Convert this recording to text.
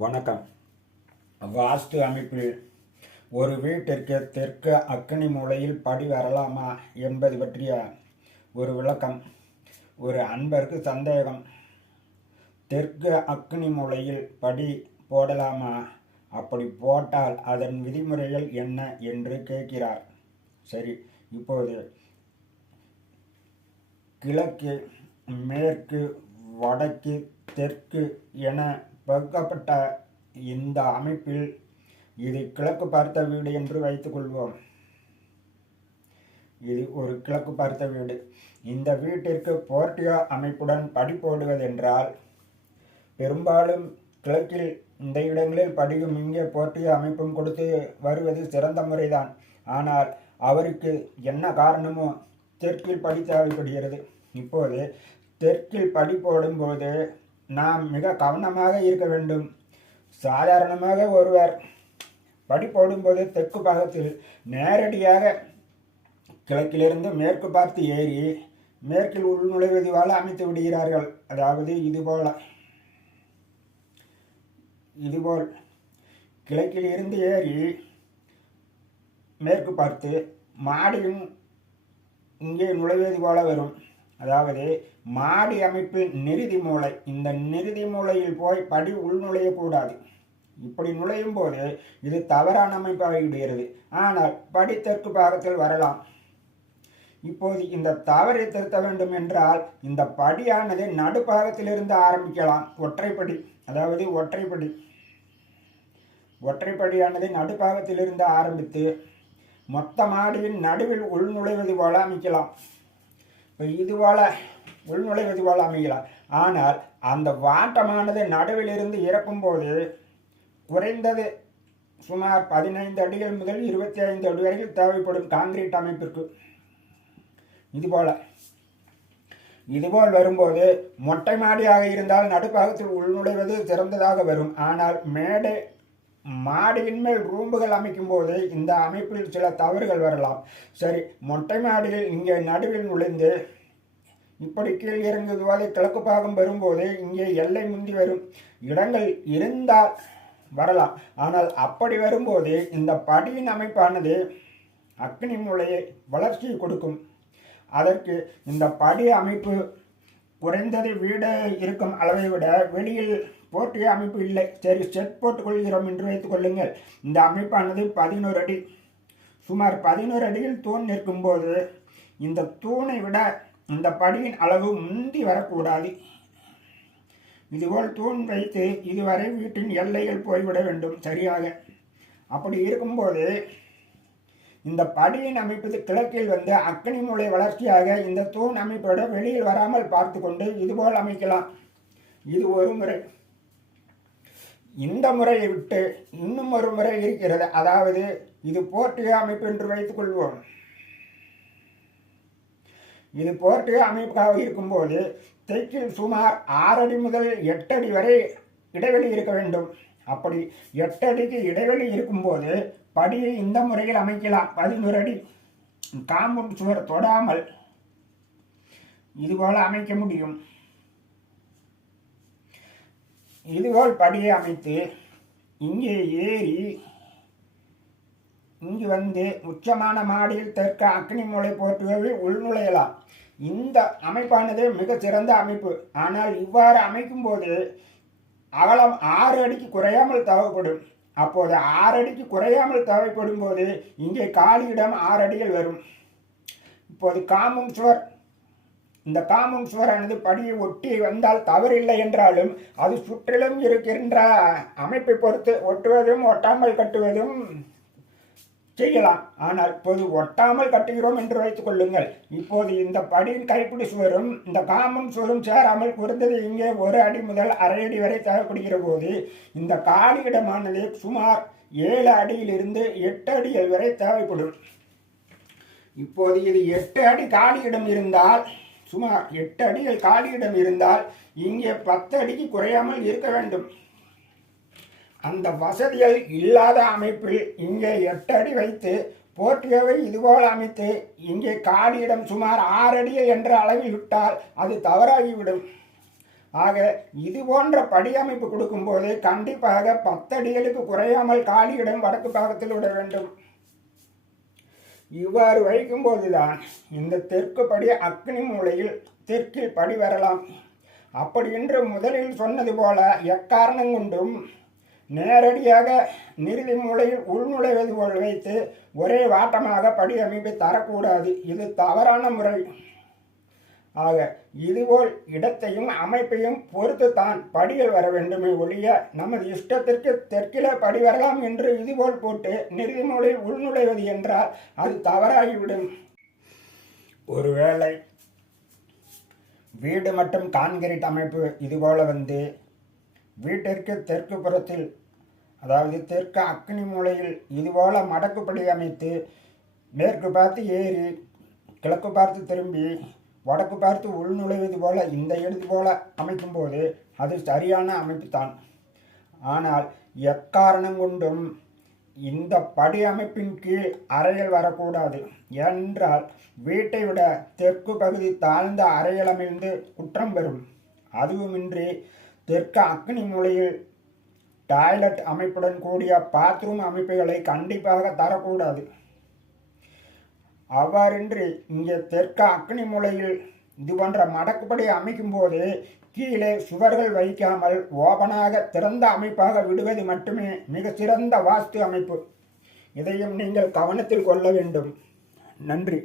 வணக்கம். வாஸ்து அமைப்பில் ஒரு வீட்டிற்கு தெற்கு அக்னி மூலையில் படி வரலாமா என்பது பற்றிய ஒரு விளக்கம். ஒரு அன்பருக்கு சந்தேகம். தெற்கு அக்னி மூலையில் படி போடலாமா? அப்படி போட்டால் அதன் விதிமுறைகள் என்ன என்று கேட்கிறார். சரி இப்போது கிழக்கு மேற்கு வடக்கு தெற்கு என வகுக்கப்பட்ட இந்த அமைப்பில் இது கிழக்கு பார்த்த வீடு என்று வைத்துக்கொள்வோம் இது ஒரு கிழக்கு பார்த்த வீடு. இந்த வீட்டிற்கு போர்ட்டியோ அமைப்புடன் படி போடுவதென்றால் பெரும்பாலும் கிழக்கில் இந்த இடங்களில் படியும் இங்கே போர்ட்டியோ அமைப்பும் கொடுத்து வருவது சிறந்த முறைதான். ஆனால் அவருக்கு என்ன காரணமோ தெற்கில் படி தேவைப்படுகிறது. இப்போது தெற்கில் படி போடும்போது நாம் மிக கவனமாக இருக்க வேண்டும். சாதாரணமாக ஒருவர் படி போடும்போது தெற்கு பாகத்தில் நேரடியாக கிழக்கிலிருந்து மேற்கு பார்த்து ஏறி மேற்கில் உள்நுழைவது போல அமைத்து விடுகிறார்கள். அதாவது இதுபோல இதுபோல் கிழக்கில் இருந்து ஏறி மேற்கு பார்த்து மாடியும் இங்கே நுழைவது போல வரும். அதாவது மாடி அமைப்பில் நிறுதி மூளை. இந்த நிறுதி மூலையில் போய் படி உள் நுழையக்கூடாது. இப்படி நுழையும் போது இது தவறான அமைப்பாகிவிடுகிறது ஆனால் படி தெற்கு பாகத்தில் வரலாம். இப்போது இந்த தவறை திருத்த வேண்டும் என்றால் இந்த படியானது நடுப்பாகத்திலிருந்து ஆரம்பிக்கலாம். ஒற்றைப்படி. அதாவது ஒற்றைப்படி. ஒற்றைப்படியானது நடுப்பாகத்திலிருந்து ஆரம்பித்து மொத்த மாடியின் நடுவில் உள்நுழைவது போல அமைக்கலாம். இப்போ இது போல உள்நுழைவது ஆனால் அந்த வாட்டமானது நடுவிலிருந்து இறக்கும்போது குறைந்தது சுமார் பதினைந்து அடிகள் முதல் இருபத்தி ஐந்து அடி வரைக்கும் தேவைப்படும் காங்கிரீட் அமைப்பிற்கு. இதுபோல் இதுபோல் வரும்போது மொட்டை மாடியாக இருந்தால் நடுப்பாகத்தில் உள்நுழைவது சிறந்ததாக வரும். ஆனால் மேடை மாடியின் மேல் ரூம்புகள் அமைக்கும் போது இந்த அமைப்பில் சில தவறுகள் வரலாம். சரி மொட்டை மாடியில் இங்கே நடுவில் நுழைந்து இப்படி கீழ் இறங்குவது போல கிழக்கு பாகம் வரும்போது இங்கே எல்லை முந்தி வரும் இடங்கள் இருந்தால் வரலாம். ஆனால் அப்படி வரும்போது இந்த படியின் அமைப்பானது அக்னி மூலையை வளர்ச்சி கொடுக்கும். அதற்கு இந்த படி அமைப்பு குறைந்தது வீடு இருக்கும் அளவை விட வெளியில் போட்டிய அமைப்பு இல்லை. சரி செட் போட்டுக் கொள்கிறோம் என்று வைத்துக் கொள்ளுங்கள். இந்த அமைப்பானது பதினோரு அடி. சுமார் பதினோரு அடியில் தூண் நிற்கும்போது இந்த தூணை விட இந்த படியின் அளவு முந்தி வரக்கூடாது. இதுபோல் தூண் வைத்து இதுவரை வீட்டின் எல்லைகள் போய்விட வேண்டும் சரியாக. அப்படி இருக்கும்போது இந்த படியின் அமைப்பது கிழக்கில் வந்து அக்னி மூளை வளர்ச்சியாக இந்த தூண் அமைப்போட வெளியில் வராமல் பார்த்து கொண்டு இதுபோல் அமைக்கலாம். இது ஒரு முறை. இந்த முறையை விட்டு இன்னும் ஒரு முறை இருக்கிறது. அதாவது இது போர்ட்டிய அமைப்பு என்று வைத்துக் கொள்வோம். இது போர்ட்டிய அமைப்பாக இருக்கும்போது தெற்கில் சுமார் ஆறடி முதல் எட்டு அடி வரை இடைவெளி இருக்க வேண்டும். அப்படி எட்டு அடிக்கு இடைவெளி இருக்கும்போது படியை இந்த முறையில் அமைக்கலாம். பதினோரு அடி. காம்பவுண்ட் சுவர் தொடாமல் இதுபோல் அமைக்க முடியும். இதுபோல் படியை அமைத்து இங்கே ஏறி இங்கு வந்து உச்சமான மாடியில் தெற்க அக்னி மூளை போற்றுகளில் உள்நுழையலாம். இந்த அமைப்பானது மிக சிறந்த அமைப்பு. ஆனால் இவ்வாறு அமைக்கும்போது அகலம் ஆறு அடிக்கு குறையாமல் தேவைப்படும். அப்போது ஆறு அடிக்கு குறையாமல் தேவைப்படும் போது இங்கே காலியிடம் ஆறு அடிகள் வரும். இப்போது காமும் சுவர். இந்த காமும் சுவரானது படியை ஒட்டி வந்தால் தவறில்லை என்றாலும் அது சுற்றிலும் இருக்கின்ற அமைப்பை பொறுத்து ஒட்டுவதும் ஒட்டாமல் கட்டுவதும் செய்யலாம். ஆனால் இப்போது ஒட்டாமல் கட்டுகிறோம் என்று வைத்துக் கொள்ளுங்கள். இப்போது இந்த படியின் கைப்பிடி சுவரும் இந்த காமம் சுவரும் சேராமல் குறைந்தது இங்கே ஒரு அடி முதல் அரை அடி வரை தேவைப்படுகிற போது இந்த காலியிடமானது சுமார் ஏழு அடியிலிருந்து எட்டு அடிகள் வரை தேவைப்படும் இப்போது இது எட்டு அடி காலியிடம் இருந்தால் சுமார் எட்டு அடிகள் காலியிடம் இருந்தால் இங்கே பத்து அடிக்கு குறையாமல் இருக்க வேண்டும். அந்த வசதிகள் இல்லாத அமைப்பில் இங்கே எட்டு அடி வைத்து போர்ட்டியோவை இதுபோல் அமைத்து இங்கே காலியிடம் சுமார் ஆறடி என்ற அளவில் விட்டால் அது தவறாகிவிடும். ஆக இது போன்ற படியமைப்பு கொடுக்கும்போது கண்டிப்பாக பத்தடிகளுக்கு குறையாமல் காலியிடம் வடக்கு பாகத்தில் விட வேண்டும். இவ்வாறு வைக்கும்போதுதான் இந்த தெற்கு படி அக்னி மூலையில் தெற்கில் படி வரலாம். அப்படி என்று முதலில் சொன்னது போல எக்காரணம் கொண்டும் நேரடியாக நிறுதி மூலையில் உள்நுழைவது போல் வைத்து ஒரே வாட்டமாக படி அமைப்பு தரக்கூடாது. இது தவறான முறை. ஆக இதுபோல் இடத்தையும் அமைப்பையும் பொறுத்து தான் படிகள் வர வேண்டுமே ஒழிய நமது இஷ்டத்திற்கு தெற்கிலே படி வரலாம் என்று இதுபோல் போட்டு நிறுதி மூலையில் உள்நுழைவது என்றால் அது தவறாகிவிடும். ஒருவேளை வீடு மற்றும் கான்கிரீட் அமைப்பு இதுபோல வந்து வீட்டிற்கு தெற்கு புறத்தில் அதாவது தெற்கு அக்னி மூலையில் இதுபோல மடக்குப்படி அமைத்து மேற்கு பார்த்து ஏறி கிழக்கு பார்த்து திரும்பி வடக்கு பார்த்து உள்நுழைவது போல இந்த எழுது போல அமைக்கும்போது அது சரியான அமைப்பு தான் ஆனால் எக்காரணம் கொண்டும் இந்த படி அமைப்பின் கீழ் அறையல் வரக்கூடாது ஏனென்றால் வீட்டை விட தெற்கு பகுதி தாழ்ந்த அறைகள் அமைந்து குற்றம் பெறும். அதுவுமின்றி தெற்கு அக்னி மூலையில் டாய்லெட் அமைப்புடன் கூடிய பாத்ரூம் அமைப்புகளை கண்டிப்பாக தரக்கூடாது. அவ்வாறின்றி இங்கே தெற்கு அக்னி மூலையில் இது போன்ற மடக்குப்படி அமைக்கும் போது கீழே சுவர்கள் வைக்காமல் ஓபனாக திறந்த அமைப்பாக விடுவது மட்டுமே மிக சிறந்த வாஸ்து அமைப்பு. இதையும் நீங்கள் கவனத்தில் கொள்ள வேண்டும். நன்றி.